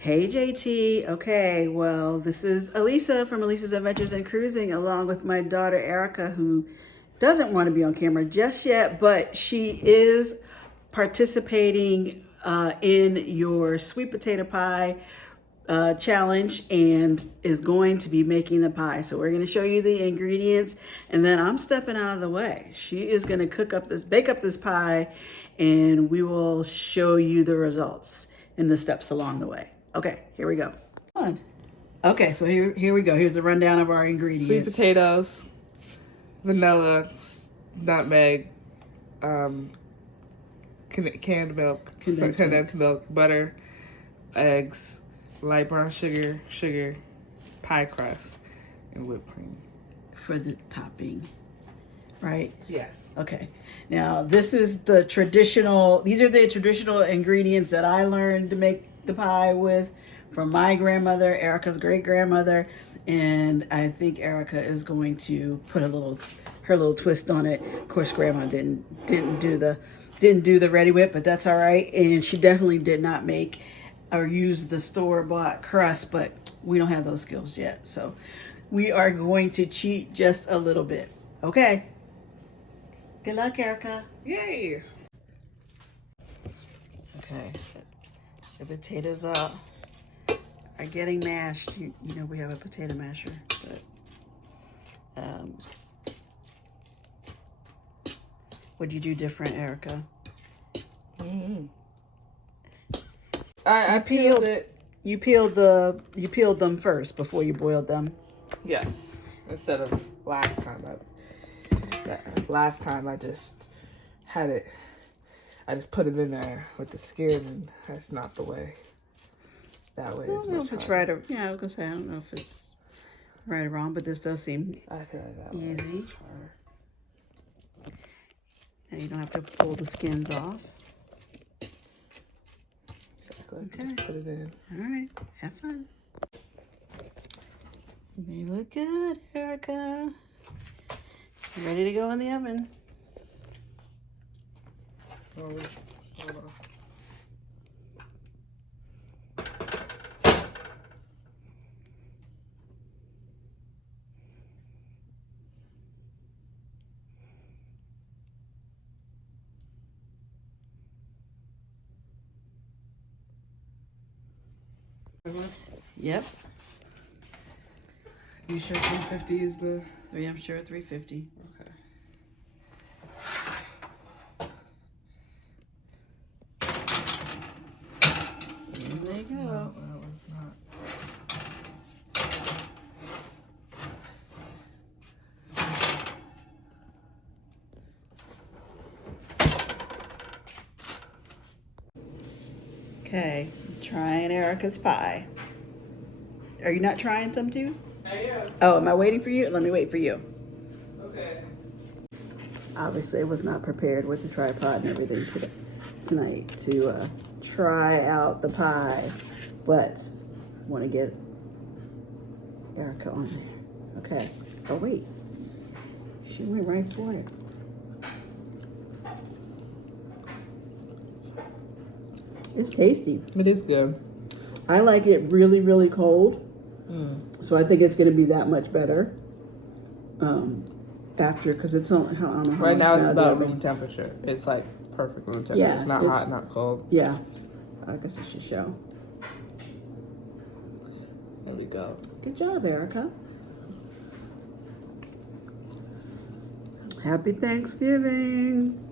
Hey JT. Okay, well, this is Alisa from Alisa's Adventures and Cruising, along with my daughter Erica, who doesn't want to be on camera just yet, but she is participating in your sweet potato pie challenge and is going to be making the pie. So we're going to show you the ingredients, and then I'm stepping out of the way. She is going to bake up this pie, and we will show you the results and the steps along the way. Okay, here we go. Okay, so here we go. Here's a rundown of our ingredients. Sweet potatoes, vanilla, nutmeg, canned milk, condensed milk, butter, eggs, light brown sugar, pie crust, and whipped cream. For the topping, right? Yes. Okay. Now this is the traditional. These are the traditional ingredients that I learned to make the pie with from my grandmother, Erica's great grandmother, and I think Erica is going to put her little twist on it. Of course, Grandma didn't do the ready whip, but that's all right. And she definitely did not make or use the store-bought crust, but we don't have those skills yet, so we are going to cheat just a little bit. Okay. Good luck, Erica. Yay! Okay. The potatoes are getting mashed. You know we have a potato masher, but what'd you do different, Erica? I peeled it. You peeled them first before you boiled them. Yes, instead of last time. Last time I just had it. I just put it in there with the skin, and that's not the way. That way is much harder. I don't know if it's right or I was gonna say I don't know if it's right or wrong, but this does seem I feel like that easy. Now you don't have to pull the skins off. Exactly. Okay. Just put it in. All right. Have fun. They look good, Erica. You ready to go in the oven? Oh, hold on. Yep. You sure 350 is the... I'm sure 350. Okay. There you go. No, that was not. Okay, trying Erica's pie. Are you not trying some too? I am. Oh, am I waiting for you? Let me wait for you. Okay. Obviously, I was not prepared with the tripod and everything tonight to try out the pie, but I want to get Erica on there. Okay. Oh, wait. She went right for it. It's tasty. It is good. I like it really, really cold. So I think it's going to be that much better after, because it's only, I don't know how right now it's about room room temperature. It's like perfect room temperature. Yeah, it's not hot, not cold. Yeah. I guess it should show. There we go. Good job, Erica. Happy Thanksgiving.